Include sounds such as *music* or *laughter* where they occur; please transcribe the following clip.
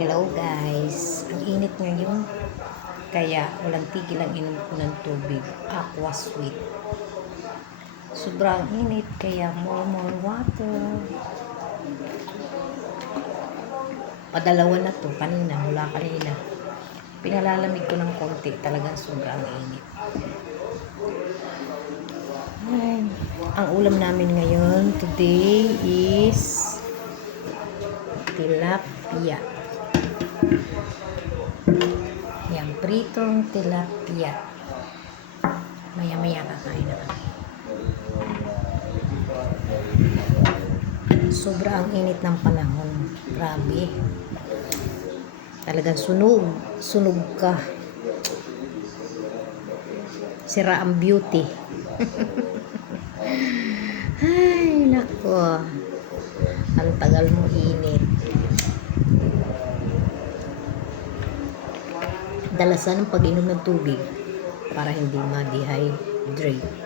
Hello guys, ang init ngayon kaya walang tigil ang inom ko ng tubig, aqua sweet. Sobrang init kaya more more water. Padalawa na to kanina, mula kanina. Pinalalamig ko ng konti, talagang sobrang init. Ay, ang ulam namin ngayon today is tilapia. Yan, pritong tilapia. Maya-maya kakain na kami. Sobra ang init ng panahon. Grabe. Talagang sunog. Sunog ka. Sira ang beauty. *laughs* Ay, nako. Ang tagal mo init. Dalasan ng pag-inom ng tubig para hindi ma-dehydrate.